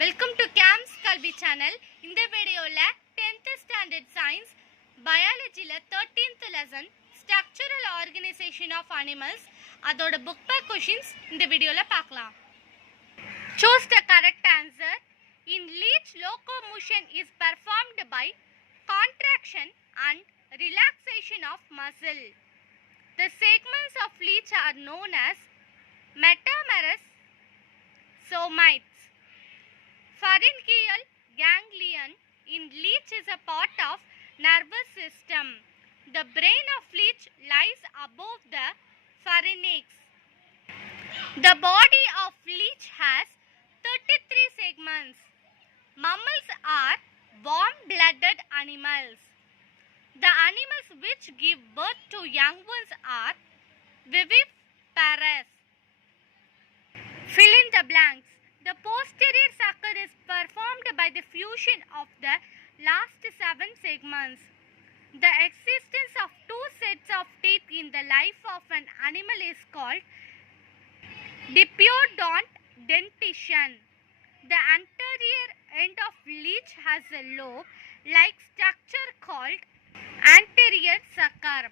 Welcome to games கல்வி channel. இந்த வீடியோவில் 10th ஸ்டாண்டர்ட் சயின்ஸ் பயாலஜியில் 13th lesson structural organisation of animals அதோட புக் பேக் கொஷின்ஸ் இந்த வீடியோவில் பார்க்கலாம். Choose the correct answer. In leech, locomotion is performed by contraction and relaxation of muscle. The segments of leech are known as metamerous somites. Pharyngeal ganglion in leech is a part of nervous system. The brain of leech lies above the pharynx. The body of leech has 33 segments. Mammals are warm-blooded animals. The animals which give birth to young ones are viviparous. Fill in the blanks. The posterior sucker is performed by the fusion of the last 7 segments. The existence of 2 sets of teeth in the life of an animal is called dipiodont dentition. The anterior end of leech has a lobe-like structure called anterior sucker.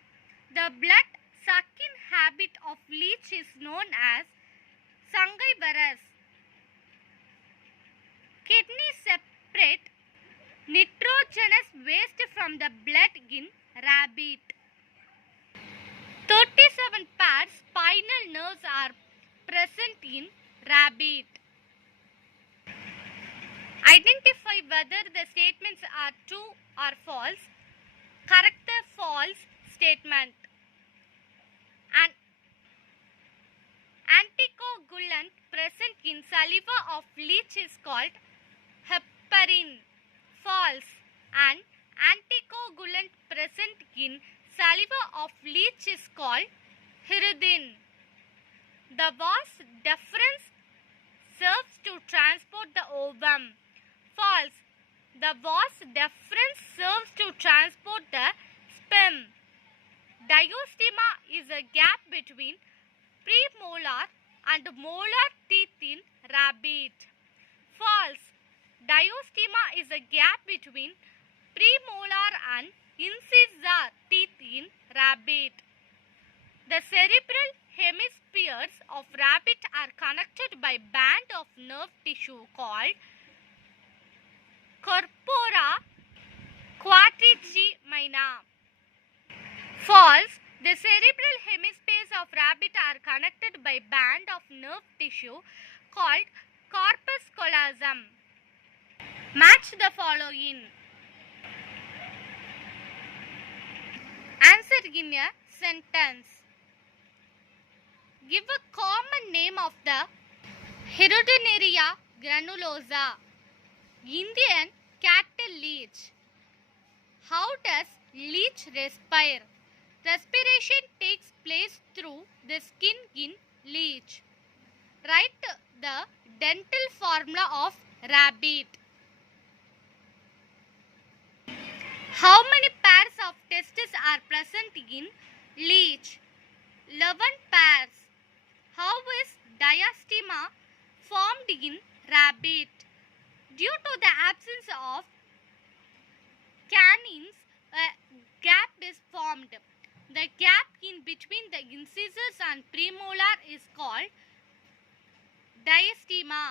The blood-sucking habit of leech is known as sungivorous. Kidneys separate nitrogenous waste from the blood in rabbit. 37 pairs spinal nerves are present in rabbit. Identify whether the statements are true or false. Correct the false statement. An anticoagulant present in saliva of leech is called heparin. False. An anticoagulant present in saliva of leech is called hirudin. The vas deferens serves to transport the ovum. False. The vas deferens serves to transport the sperm. Diastema is a gap between premolar and molar teeth in rabbit. False. Diastema is a gap between premolar and incisor teeth in rabbit. The cerebral hemispheres of rabbit are connected by band of nerve tissue called corpora quadrigemina. False. The cerebral hemispheres of rabbit are connected by band of nerve tissue called corpus callosum. Match the following. Answer in a sentence. Give a common name of the Hirudinaria granulosa. Indian cattle leech. How does leech respire? Respiration takes place through the skin in leech. Write the dental formula of rabbit. How many pairs of testes are present in leech? 11 pairs. How is diastema formed in rabbit? Due to the absence of canines, a gap is formed. The gap in between the incisors and premolar is called diastema.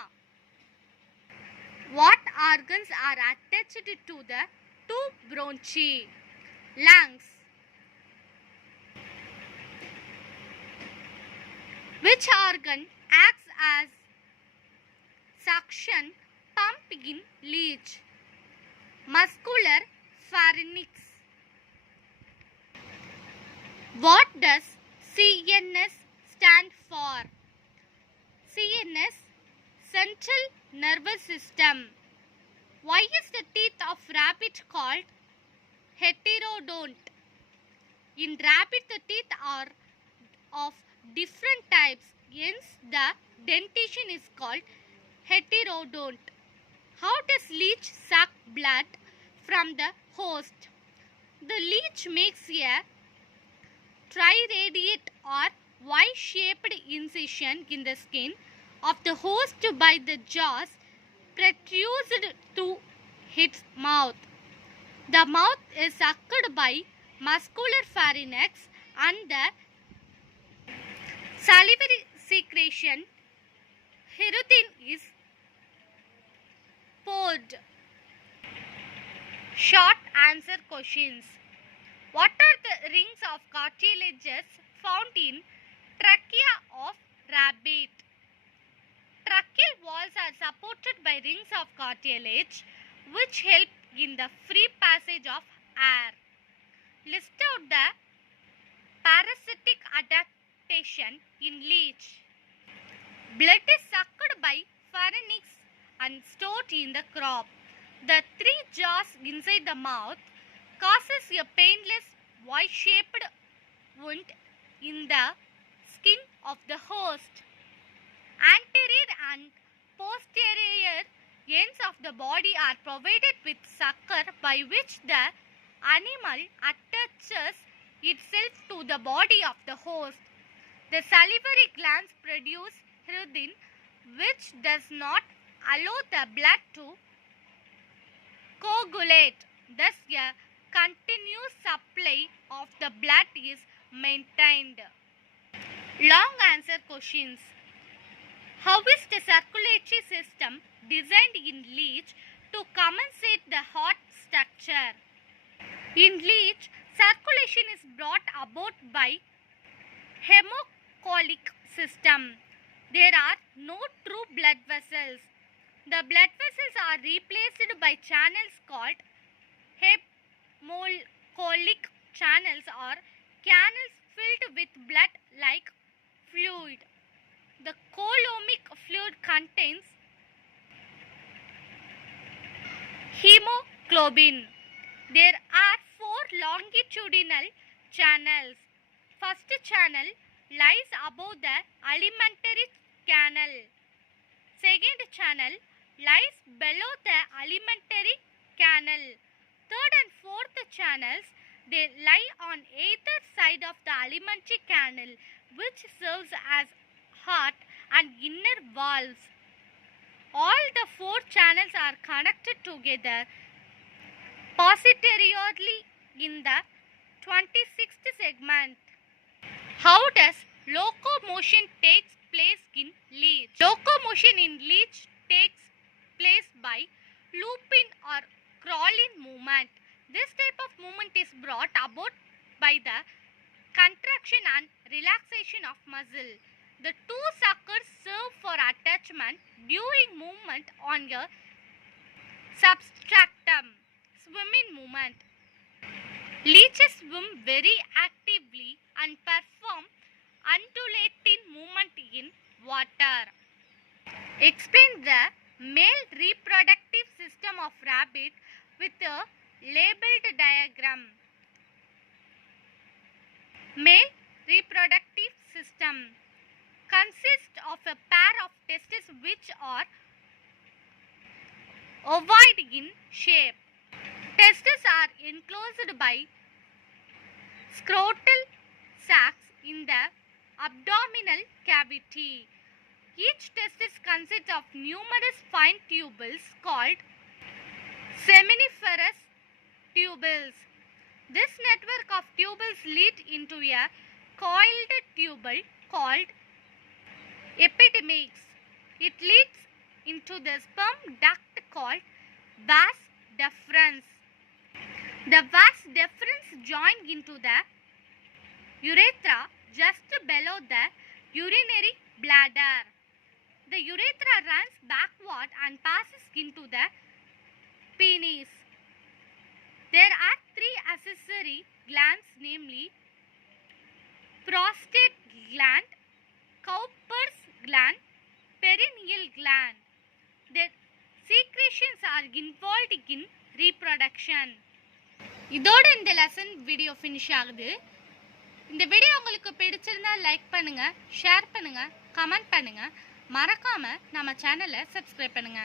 What organs are attached to the 2 bronchi? Lungs. Which organ acts as suction pump in leech? Muscular pharynx. What does CNS stand for? CNS, Central Nervous System. Why is the teeth of rabbit called heterodont? In rabbit the teeth are of different types, hence the dentition is called heterodont. How does leech suck blood from the host? The leech makes a triradiate or Y-shaped incision in the skin of the host by the jaws protrudes to its mouth. The mouth is sucked by muscular pharynx and the salivary secretion. Hirudin is poured. Short answer questions. What are the rings of cartilages found in trachea of rabbit? Tracheal walls are supported by rings of cartilage which help in the free passage of air. List out the parasitic adaptation in leech. Blood is sucked by pharynx and stored in the crop. The three jaws inside the mouth causes a painless Y-shaped wound in the skin of the host. Anterior and posterior ends of the body are provided with sucker by which the animal attaches itself to the body of the host. The salivary glands produce hirudin, which does not allow the blood to coagulate. Thus, a continuous supply of the blood is maintained. Long answer questions. How is the circulatory system designed in leech to compensate the heart structure? In leech, circulation is brought about by hemocholic system. There are no true blood vessels. The blood vessels are replaced by channels called hemocholic channels or canals filled with blood-like fluid. The coelomic fluid contains hemoglobin. There are 4 longitudinal channels. First channel lies above the alimentary canal. Second channel lies below the alimentary canal. Third and fourth channels, they lie on either side of the alimentary canal, which serves as heart and inner valves. All the 4 channels are connected together posteriorly in the 26th segment. How does locomotion takes place in leech? Locomotion in leech takes place by lupine or crawling movement. This type of movement is brought about by the contraction and relaxation of muscle. The 2 suckers serve for attachment during movement on a substratum, swimming movement. Leeches swim very actively and perform undulating movement in water. Explain the male reproductive system of rabbit with a labeled diagram. Male reproductive system consists of a pair of testes which are ovoid in shape. Testes are enclosed by scrotal sacs in the abdominal cavity. Each testis consists of numerous fine tubules called seminiferous tubules. This network of tubules lead into a coiled tubule called epidermis. It leads into the sperm duct called vas deferens. The vas deferens join into the urethra just below the urinary bladder. The urethra runs backward and passes into the penis. There are 3 accessory glands, namely prostate gland, Cowper's gland, perineal gland. Their secretions are involved in reproduction. இதோட இந்த lesson video finish ஆகுது. இந்த video உங்களுக்கு பிடிச்சிருந்தா like பண்ணுங்க, share பண்ணுங்க, comment பண்ணுங்க. மறக்காம நம்ம சேனலை சப்ஸ்கிரைப் பண்ணுங்க.